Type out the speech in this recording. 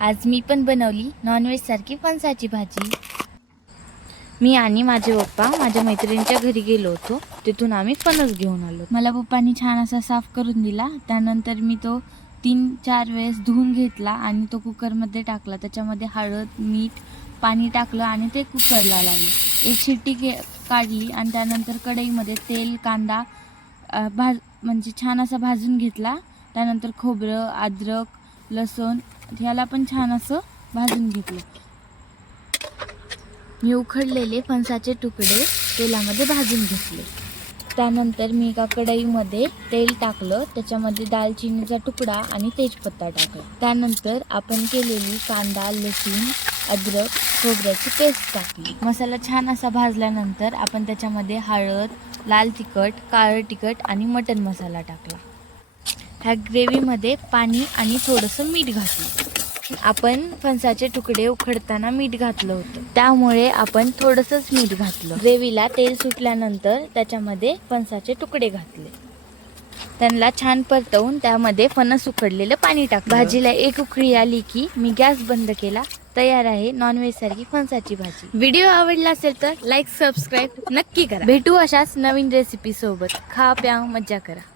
आज मी पण बनवली नॉनव्हेज सारखी फणसाची भाजी। मी आणि माझे पप्पा माझ्या मैत्रिणीच्या घरी गेलो होतो, तिथून आम्ही फणस घेऊन आलो। मला पप्पांनी छान असा साफ करून दिला। त्यानंतर मी तो 3-4 वेळेस धुवून घेतला आणि तो कुकरमध्ये टाकला। त्याच्यामध्ये हळद, मीठ, पाणी टाकलं आणि ते कुकरला लावलं। एक शिट्टी काढली आणि त्यानंतर कढईमध्ये तेल, कांदा म्हणजे छान असा भाजून घेतला। त्यानंतर खोबरं, अद्रक, लसूण ह्याला पण छान असं भाजून घेतलं। मी उकडलेले फणसाचे तुकडे तेलामध्ये भाजून घेतले। त्यानंतर मी एका कढईमध्ये तेल टाकलं, त्याच्यामध्ये दालचिनीचा तुकडा आणि तेजपत्ता टाकला। त्यानंतर आपण केलेली कांदा, लसूण, अद्रक, खोबऱ्याची पेस्ट टाकली। मसाला छान असा भाजल्यानंतर आपण त्याच्यामध्ये हळद, लाल तिखट, काळं तिखट आणि मटण मसाला टाकला। ह्या ग्रेव्हीमध्ये पाणी आणि थोडंसं मीठ घातलं। आपण फणसाचे तुकडे उकडताना मीठ घातलं होतं, त्यामुळे आपण थोडंसंच मीठ घातलं। ग्रेव्हीला तेल सुटल्यानंतर त्याच्यामध्ये फणसाचे तुकडे घातले, त्यांना छान परतवून त्यामध्ये फणस उकडलेलं पाणी टाकलं। भाजीला एक उकळी आली की मी गॅस बंद केला। तयार आहे नॉनव्हेज सारखी फणसाची भाजी। व्हिडिओ आवडला असेल तर लाईक, सबस्क्राईब नक्की करा। भेटू अशाच नवीन रेसिपी सोबत। खा, प्या, मज्जा करा।